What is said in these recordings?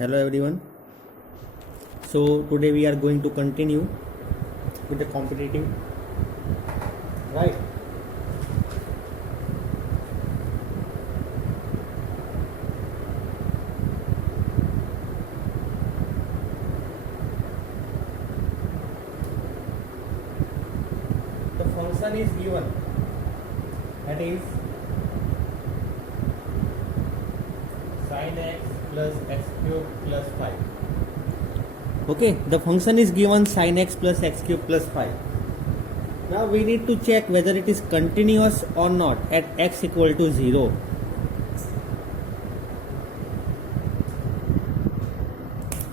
Hello everyone. So today we are going to continue with the competitive, right? The function is given, that is sin x plus x cube plus 5. Okay, the function is given sin x plus x cube plus 5. Now we need to check whether it is continuous or not at x equal to 0.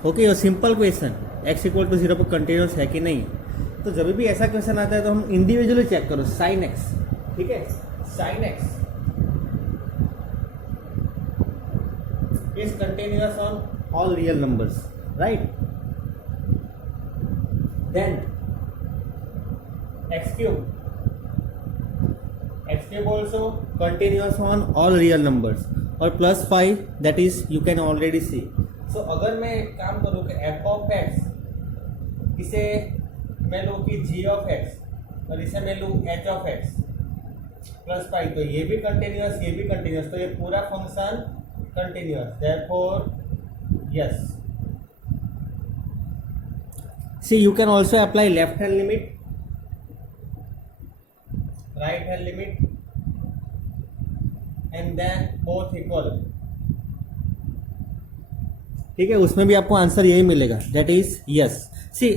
Okay, ये simple question, x equal to 0 पर कंटिन्यूस है कि नहीं. तो जब भी ऐसा क्वेश्चन आता है तो हम इंडिविजुअली चेक करो साइन x. ठीक है, sine x is continuous on all real numbers, right. Then x cube also continuous on all real numbers और plus 5 that is you can already see. So अगर मैं एक काम करूँ कि f ऑफ x इसे मैं लूँ कि g ऑफ x और इसे मैं लूँ h ऑफ x प्लस 5, तो ये भी कंटिन्यूस, ये भी कंटिन्यूस, तो ये पूरा function continuous. Therefore yes. See you can also apply left hand limit, right hand limit and then both equal. ठीक है, उसमें भी आपको आंसर यही मिलेगा, दैट इज यस. सी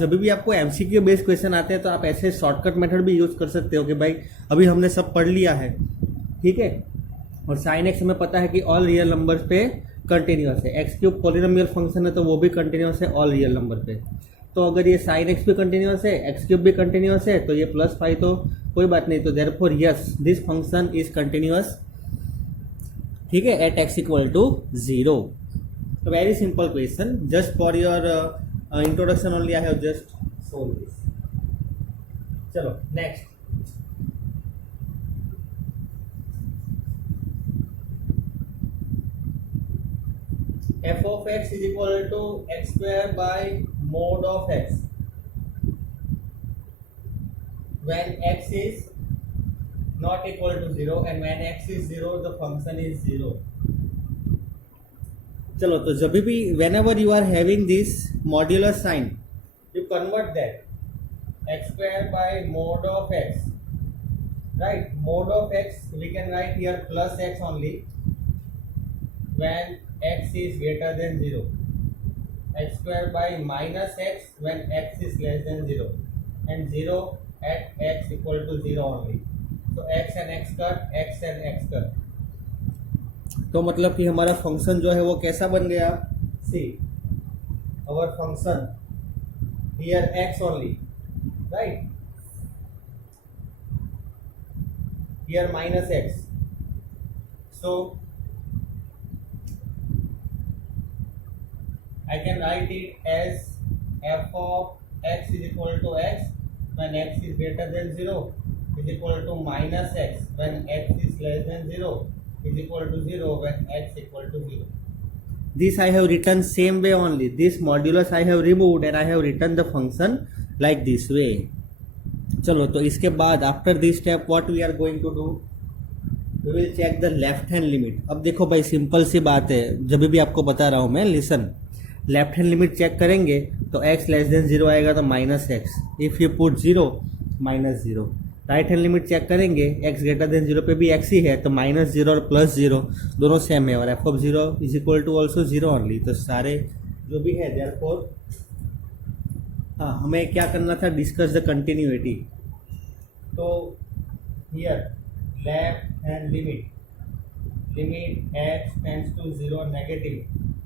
जब भी आपको एमसीक्यू बेस्ड क्वेश्चन आते हैं तो आप ऐसे शॉर्टकट मेथड भी यूज कर सकते हो कि भाई अभी हमने सब पढ़ लिया है, ठीक है, और साइन एक्स हमें पता है कि ऑल रियल नंबर्स पे कंटिन्यूस है. एक्स क्यूब पॉलिनोमियल फंक्शन है तो वो भी कंटिन्यूस है ऑल रियल नंबर पे. तो अगर ये साइन एक्स भी कंटिन्यूस है, एक्स क्यूब भी कंटिन्यूस है, तो ये प्लस 5 तो कोई बात नहीं. तो therefore yes, this function is continuous, ठीक है, at x equal to 0. Very simple question, just for your introduction only I have just solve this. चलो next. f of x is equal to x square by mod of x when x is not equal to 0 and when x is 0 the function is 0. चलो, तो जब भी whenever you are having this modular sign you convert that x square by mod of x, right. Mod of x we can write here plus x only when x is greater than 0, x square by minus x when x is less than 0, and 0 at x equal to 0 only. So x and x cut, x and x cut. तो मतलब कि हमारा फंक्शन जो है वो कैसा बन गया. See our function here x only, right, here minus x. So I can write it as f of x is equal to x when x is greater than 0 is equal to minus x when x is less than 0 is equal to 0 when x equal to 0. This I have written same way only. This modulus I have removed and I have written the function like this way. चलो, तो इसके बाद after this step what we are going to do, we will check the left hand limit. अब देखो भाई सिंपल सी बात है, जब भी आपको बता रहा हूँ मैं, listen. Left hand limit check करेंगे तो x लेस देन 0 आएगा तो minus x. If you put 0 minus 0. Right hand limit check करेंगे, x ग्रेटर देन 0 पे भी x ही है तो माइनस 0 और प्लस 0 दोनों सेम है और f of 0 is equal to also 0 only. तो सारे जो भी है देयरफॉर हाँ, हमें क्या करना था, डिस्कस द कंटिन्यूटी. तो here left hand limit x tends to 0 negative,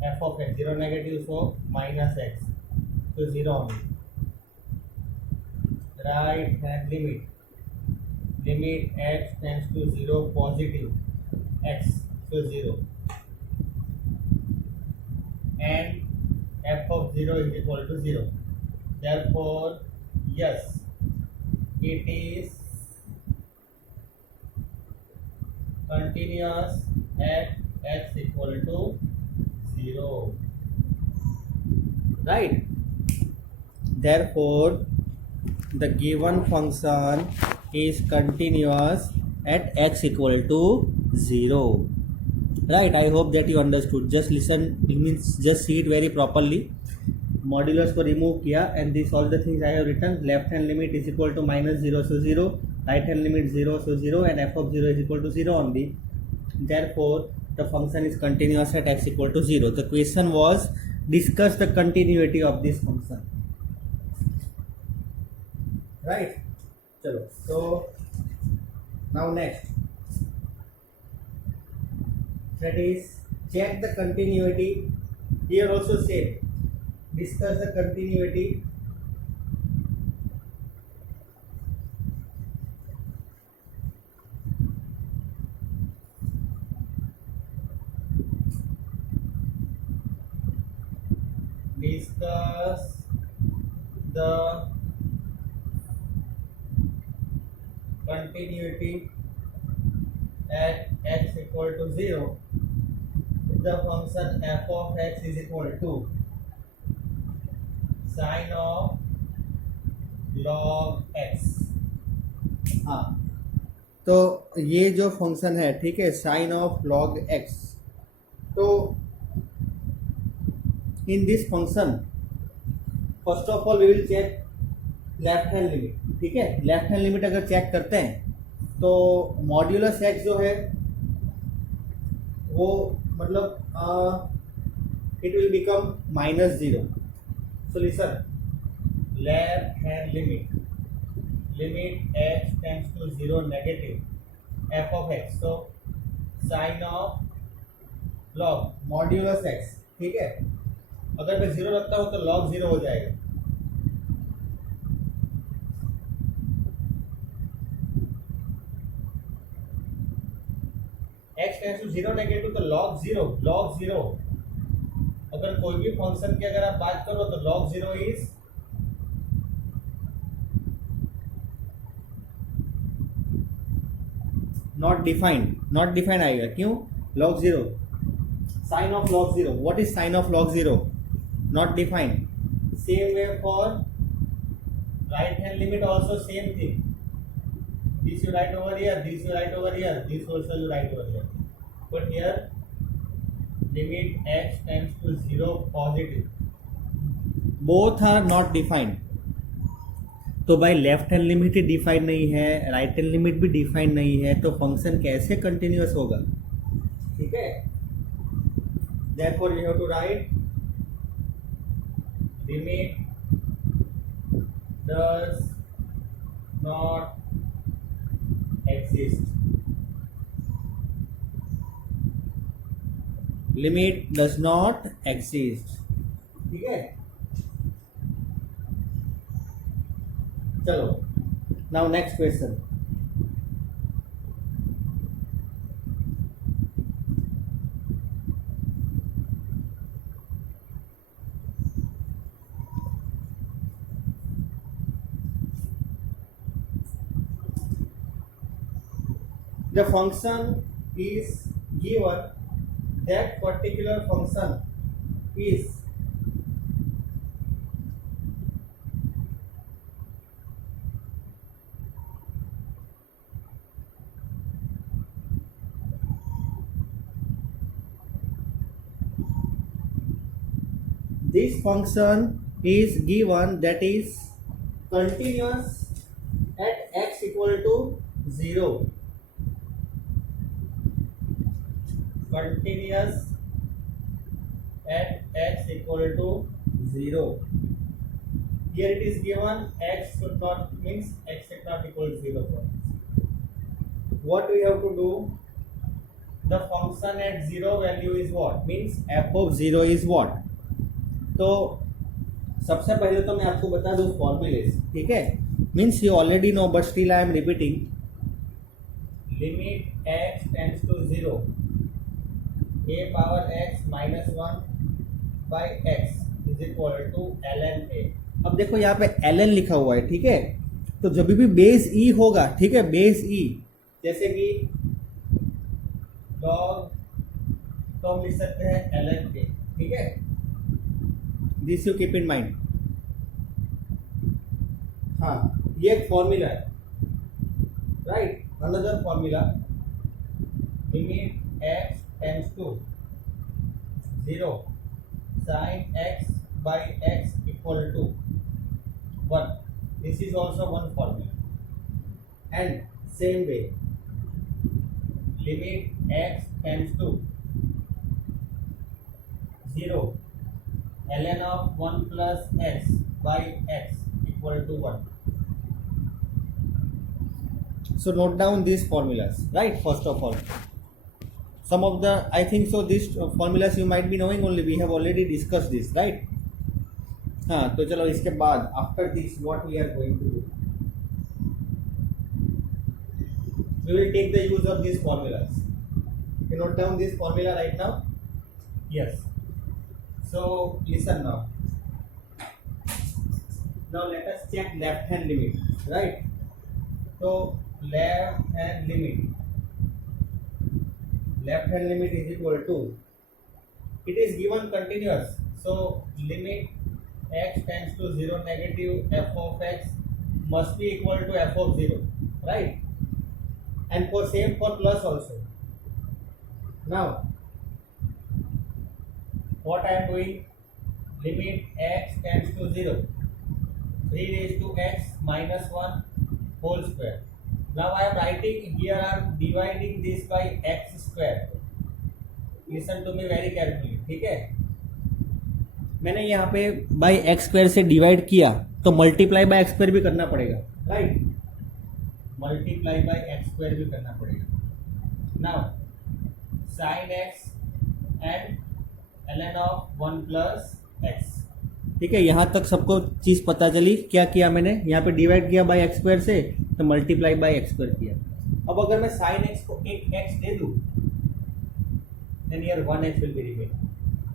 f of x 0 negative, so minus x, so 0 only. Right hand limit x tends to 0 positive x, so 0, and f of 0 is equal to 0. Therefore yes, it is continuous at x equal to 0. right? Therefore the given function is continuous at x equal to 0, right? I hope that you understood. Just listen, means just see it very properly. Modulus को remove किया and this all the things I have written. Left hand limit is equal to -0 so 0, right hand limit 0 so 0, and f of 0 is equal to 0 only. Therefore the function is continuous at x equal to 0. The question was discuss the continuity of this function, right? Chalo, so now next, that is check the continuity. Here also same, discuss the continuity. Discuss the continuity at x equal to 0 if the function f of x is equal to sin of log x. हाँ, तो ये जो फंक्शन है, ठीक है, sign of log x, तो in this function first of all we will check left hand limit, ठीक है। लेफ्ट हैंड लिमिट अगर चेक करते हैं तो मॉड्यूलस एक्स जो है वो मतलब it will become -0. So listen, left hand limit x tends to 0 negative f of x, so sine of log modulus x, ठीक है। अगर मैं 0 रखता हूं तो log 0 हो जाएगा। x टेंड्स टू 0 नेगेटिव तो log 0 अगर कोई भी फंक्शन की अगर आप बात करो तो log 0 इज नॉट डिफाइंड आएगा। क्यों? log 0, sine of log 0, what is sine of log 0? Not defined. Same way for right hand limit also same thing. This you write over here, this you write over here, this also you write over here. But here limit x tends to 0 positive. Both are not defined. तो भाई left hand limit ही डिफाइन नहीं है, right hand limit भी डिफाइन नहीं है, तो फंक्शन कैसे कंटिन्यूअस होगा? ठीक है, therefore you have to write limit does not exist. Limit does not exist. ठीक है, चलो now next question. The function is given, that particular function is this function is given that is continuous at x equal to 0. Continuous at x equal to 0. Here it is given x should not, means x should not equal to 0. What we have to do? The function at 0 value is what? Means f of 0 is what? तो सबसे पहले तो मैं आपको बता दूं formulas, ठीक है। Means you already know but still I am repeating. Limit x tends to 0 a power x minus 1 by x is equal to ln a. अब देखो यहाँ पे ln लिखा हुआ है, ठीक है। तो जब भी बेस e होगा, ठीक है, बेस e, जैसे कि log, तो हम लिख सकते हैं ln a, ठीक है। This you keep in mind. हाँ, ये एक फॉर्मूला है, right. Another formula, limit x tends to 0 sin x by x equal to 1. This is also one formula. And same way, limit x tends to 0 ln of 1 plus x by x equal to 1. So note down these formulas, right? First of all, some of the, I think so, these formulas you might be knowing only, we have already discussed this, right? हाँ, तो चलो इसके बाद after this what we are going to do, we will take the use of these formulas. You note down this formula right now? Yes. So listen now. Now let us check left hand limit, right? So left hand limit is equal to, it is given continuous, so limit x tends to 0 negative f of x must be equal to f of 0, right? And for same for plus also. Now what I am doing, limit x tends to 0, 3 raised to x minus 1 whole square. Now I am writing here, I am dividing this by x square. Listen to me very carefully, ठीक है? मैंने यहाँ पे by x square से डिवाइड किया तो multiply by x square भी करना पड़ेगा, right? Multiply by x square भी करना पड़ेगा। Now sine x and ln of 1 plus x, ठीक है? यहाँ तक सबको चीज पता चली। क्या किया मैंने? यहाँ पे डिवाइड किया बाय एक्स स्क्वायर से तो मल्टीप्लाई बाय एक्स स्क्वायर किया। अब अगर मैं साइन एक्स को एक एक्स दे दूं then here 1x will be remain.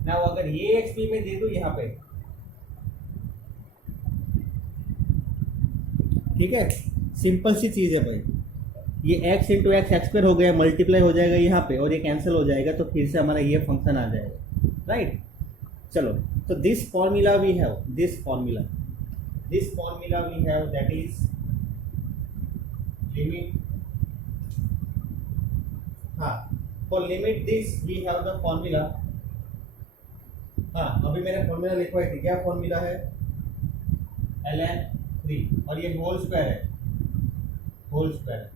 Now अगर ये x भी मैं दे दूं यहाँ पे, ठीक है? सिंपल सी चीज है भाई, ये x into x x square हो गया, मल्टीप्लाई हो जाएगा यहाँ पे और ये कैंसिल हो जाएगा तो फिर से हमारा ये फंक्शन आ जाएगा, राइट? चलो, तो this formula we have, this formula we have, that is limit, हाँ, for limit this we have the formula. हाँ, अभी मैंने फॉर्मूला लिखवाई थी, क्या फॉर्मूला है? ln3 और ये होल स्क्वायर है, होल स्क्वायर,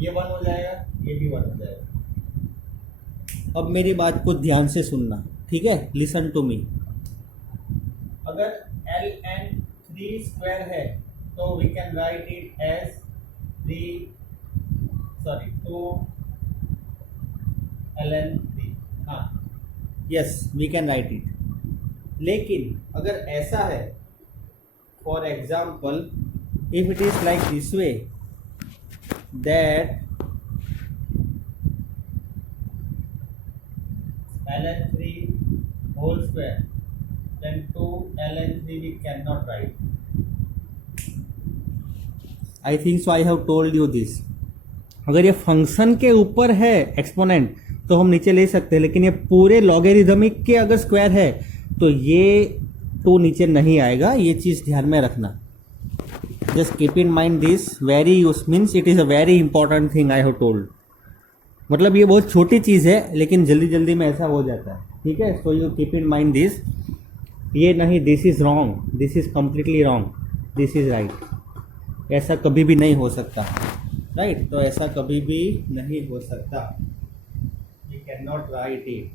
ये 1 हो जाएगा, ये भी 1 हो जाएगा। अब मेरी बात को ध्यान से सुनना, ठीक है? Listen to me. अगर ln3 स्क्वायर है तो we can write it as 2 ln3, हाँ, yes, we can write it. लेकिन अगर ऐसा है, for example if it is like this way, that ln3 whole square, then 2 ln3 we cannot write. I think so, I have told you this. अगर ये फंक्शन के ऊपर है एक्सपोनेंट तो हम नीचे ले सकते हैं, लेकिन ये पूरे लॉगरिदमिक के अगर स्क्वायर है तो ये 2 नीचे नहीं आएगा। ये चीज ध्यान में रखना। Just keep in mind this, very use means it is a very important thing I have told. मतलब ये बहुत छोटी चीज है लेकिन जल्दी जल्दी में ऐसा हो जाता है, ठीक है? So you keep in mind this, ये नहीं, this is wrong, this is completely wrong, this is right. ऐसा कभी भी नहीं हो सकता, राइट? तो ऐसा कभी भी नहीं हो सकता, you can not right it.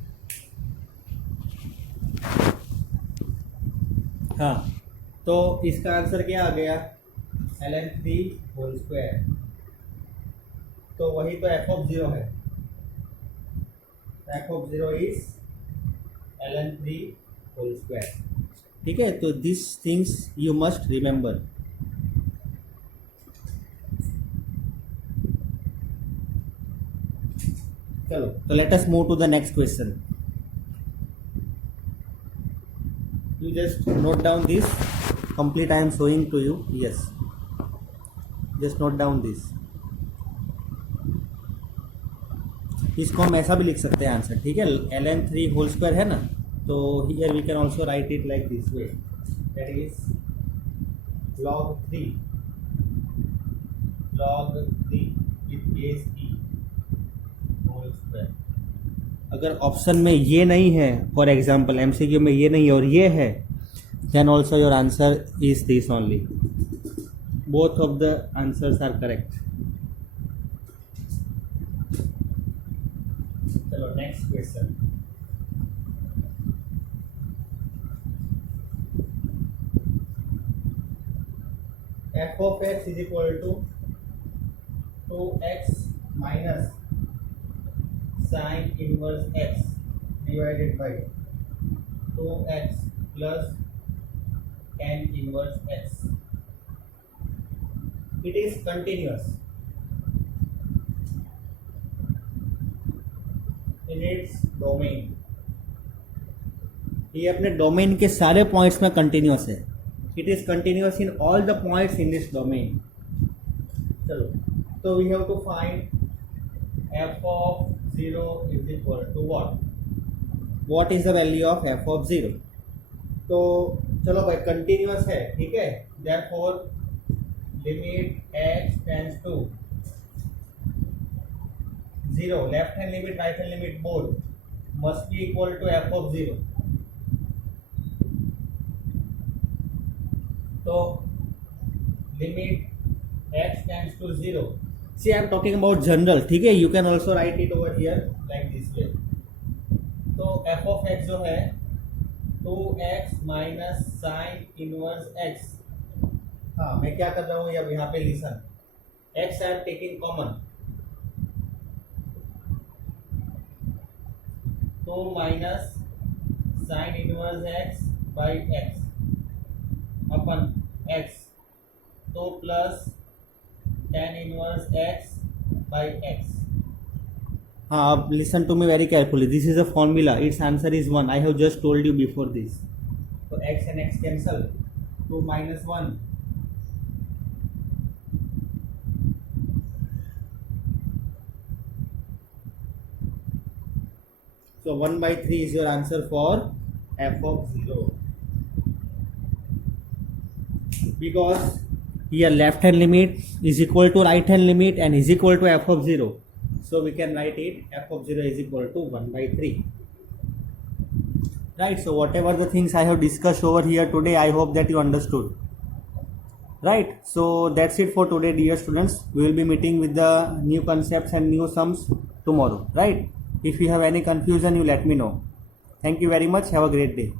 हाँ, तो इसका आंसर क्या आ गया? ln3 होल स्क्वायर, तो वही तो f ऑफ 0 है, f of 0 is ln3 whole square, ठीक है? तो this things you must remember. चलो, तो let us move to the next question. You just note down this, complete I am showing to you, yes, just note down this. इसको हम ऐसा भी लिख सकते हैं आंसर, ठीक है? ln3 होल स्क्वायर है ना, So here we can also write it like this way, that is log 3 with base e whole square. अगर ऑप्शन में ये नहीं है, फॉर एग्जाम्पल एमसीक्यू में ये नहीं है और ये है, then also your answer is this only. Both of the answers are correct. चलो next question. f of x is equal to 2x minus sin inverse x divided by 2x plus tan inverse x. It is continuous in its domain. ये अपने डोमेन के सारे पॉइंट्स में कंटिन्यूस है. It is continuous in all the points in this domain. चलो, so we have to find f of 0 is equal to what? What is the value of f of 0? तो चलो भाई continuous है, ठीक है. Therefore limit x tends to 0, left hand limit, right hand limit both must be equal to f of 0. So limit x tends to 0. See, I am talking about general, ठीक है. You can also write it over here like this way. तो f of x जो है 2x minus sin inverse x. हाँ, मैं क्या कर रहा हूँ अब यहाँ पे listen. x I am taking common. 2 minus sin inverse x by x अपन x, तो plus tan inverse x by x. हाँ, अब listen to me very carefully. This is a formula. Its answer is 1. I have just told you before this. तो x and x cancel. 2 minus 1. So 1/3 is your answer for f of 0. Because here left hand limit is equal to right hand limit and is equal to f of 0. So we can write it f of 0 is equal to 1/3. Right. So whatever the things I have discussed over here today, I hope that you understood. Right. So that's it for today, dear students. We will be meeting with the new concepts and new sums tomorrow. Right. If you have any confusion, you let me know. Thank you very much. Have a great day.